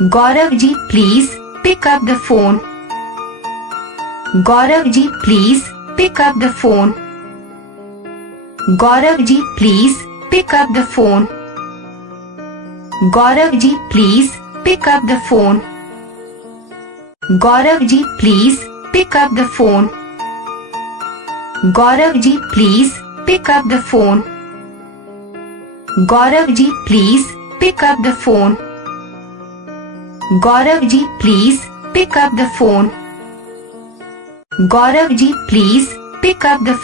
Gaurav ji, please pick up the phone. Gaurav ji, please pick up the phone. Gaurav ji, please pick up the phone. Gaurav ji, please pick up the phone. Gaurav ji, please pick up the phone. Gaurav ji, please pick up the phone. Gaurav ji, please pick up the phone. Gaurav ji, please pick up the phone. Gaurav ji, please pick up the phone.